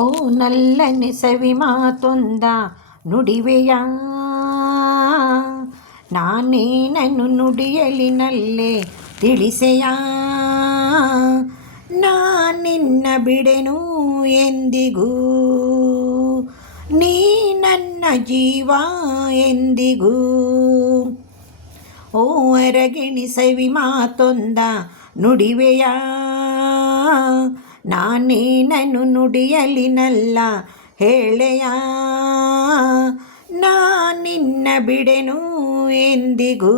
ಓ ನಲ್ಲನೆ ಸವಿ ಮಾತೊಂದ ನುಡಿವೆಯ, ನಾನೇನನ್ನು ನುಡಿಯಲಿ ನಲ್ಲೆ ತಿಳಿಸೆಯ. ನಾನಿನ್ನ ಬಿಡೆನು ಎಂದಿಗೂ, ನೀ ನನ್ನ ಜೀವ ಎಂದಿಗೂ. ಓ ಅರಗಿಣಿ ಸವಿ ಮಾತೊಂದ ನುಡಿವೆಯ, ನಾನೇನನ್ನು ನುಡಿಯಲಿ ನಲ್ಲ ಹೇಳೆಯ. ನಾನಿನ್ನ ಬಿಡೆನು ಎಂದಿಗೂ,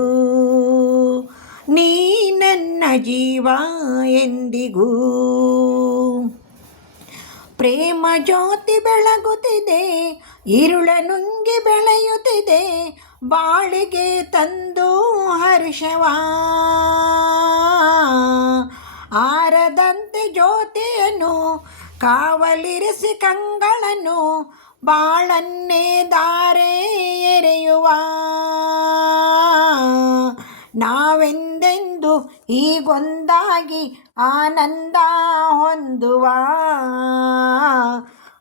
ನೀ ನನ್ನ ಜೀವ ಎಂದಿಗೂ. ಪ್ರೇಮ ಜ್ಯೋತಿ ಬೆಳಗುತ್ತಿದೆ, ಇರುಳ ನುಂಗಿ ಬೆಳೆಯುತ್ತಿದೆ, ಬಾಳಿಗೆ ತಂದು ಹರ್ಷವಾ. ಆರದಂತೆ ಜ್ಯೋತಿಯನ್ನು ಕಾವಲಿರಿಸಿ ಕಂಗಳನ್ನು, ಬಾಳನ್ನೇ ದಾರೆ ಎರೆಯುವ. ನಾವೆಂದೆಂದು ಹೀಗೊಂದಾಗಿ ಆನಂದ ಹೊಂದುವ.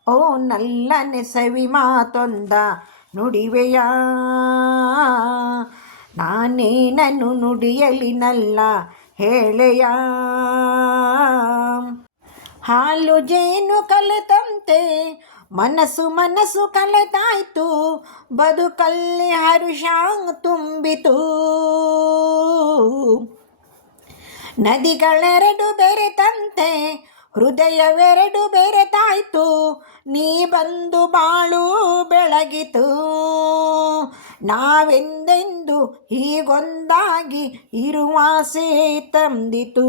ಓ ನಲ್ಲನೆ ಸವಿ ಮಾತೊಂದ ನುಡಿವೆಯ, ನಾನೇನನ್ನು ನುಡಿಯಲಿ ನಲ್ಲ ಹೇಳೆಯ. ಹಾಲು ಜೇನು ಕಲೆತಂತೆ ಮನಸ್ಸು ಕಲೆತಾಯ್ತು, ಬದುಕಲ್ಲಿ ಹರುಷ ತುಂಬಿತು. ನದಿಗಳೆರಡು ಬೆರೆತಂತೆ ಹೃದಯವೆರಡು ಬೆರೆತಾಯ್ತು, ನೀ ಬಂದು ಬಾಳು ಬೆಳಗಿತು. ನಾವೆಂದೆಂದು ಹೀಗೊಂದಾಗಿ ಇರುವಾಸೆ ತಂದಿತು.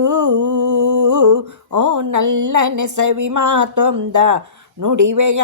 ಓ ನಲ್ಲನೆ ಸವಿ ಮಾತೊಂದ ನುಡಿವೆಯ.